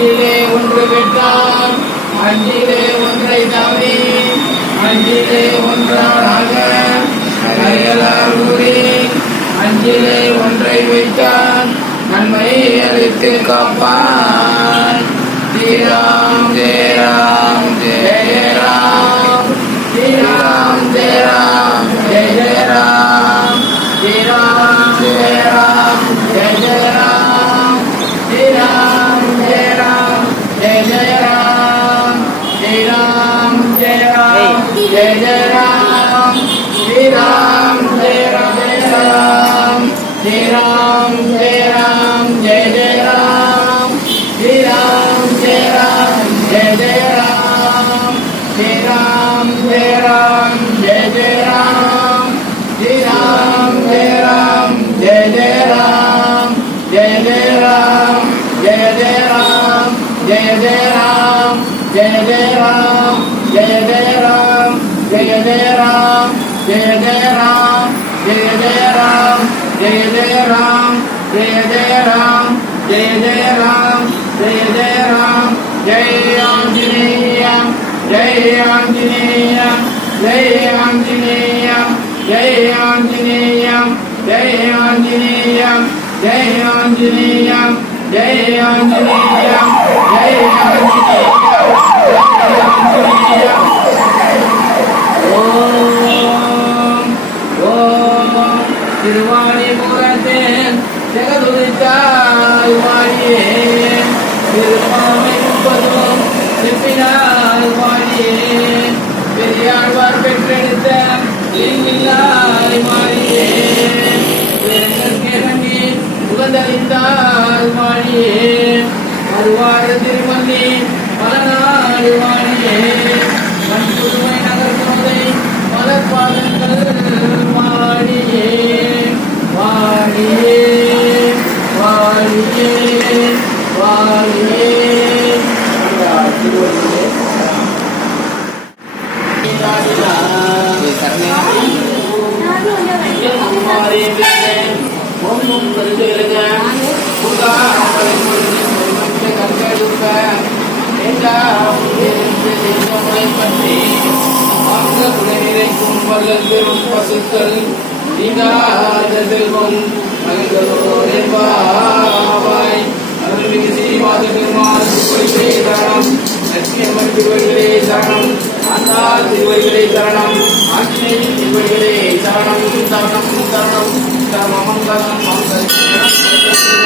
அஞ்சிலே ஒன்று பெற்றான் அஞ்சிலே ஒன்றை தவி அஞ்சிலே ஒன்றாக கைகளால் கூறி அஞ்சிலே ஒன்றை வைத்தான் நன்மை அளித்து காப்பான். ஸ்ரீராம் ஜெய ராம் ஜெய ராம் ஸ்ரீராம் ஜெய ராம் ஜெய ராம் ஸ்ரீராம் ஜெய ராம் ஜெய ராம் ஸ்ரீராம் ஜெய ராம் ஜெய ராம் ஸ்ரீராம் ஜெய ராம் ஜெய ராம் ஸ்ரீராம் ஜெய ராம் ஸ்ரீராம் ஜெய ராம் ஜெய ராம் ஸ்ரீராம் ஜெய ராம் ஜெய ராம் ஸ்ரீராம் ஜெய ராம் ஜெய ராம் ஸ்ரீராம் ஜெய ராம் ஜெய ராம் ஜெய ராம் ஜெய ராம் ஜெய ராம் ஜெய ராம் ஜெய ராம் ஜெய ராம் ஜெய ராம் ஜெய ராம் ஜெய ராம் ஜெய ராம் ஜெய ராம் ஜெய ராம் ஜெய ஆஞ்சநேய ஜெய ஆஞ்சநேய ஜெய ஆஞ்சநேய ஜெய ஆஞ்சநேய ஜெய ஆஞ்சநேய ஜெய ஆஞ்சநேய ஜெய ஆஞ்சநேய ஜெய ஆஞ்சநேய ஓம் ஓம் திருவாணிபுரத்தே ஜெகதுதித்தாய் வாழியே திருமாமை முப்பதும் செப்பினாய் வாழியே பெரியாழ்வார் பெற்றெடுத்த இல்லாய் வாழியே கிழங்கி உகந்தளித்தாய் வாழியே மறுவாறு திருமல்லி பல நாள் வாழியே மண் புதுமை நகர் சோதை மலர்பாதங்கள் வாழியே வாழியே வாழியே வாழியே பசுக்கள் செல்வம் பாவாய் அருள்மிகு ஸ்ரீவாத பெருமாள் சரணம் லட்சுமியம்மன் திருவடிகளே சரணம் அண்ணா திருவடிகளே சரணம் ஆஞ்சநேயர் திருவடிகளே சரணம் சரணம் சரணம் சரணமங்கலம் மங்களம்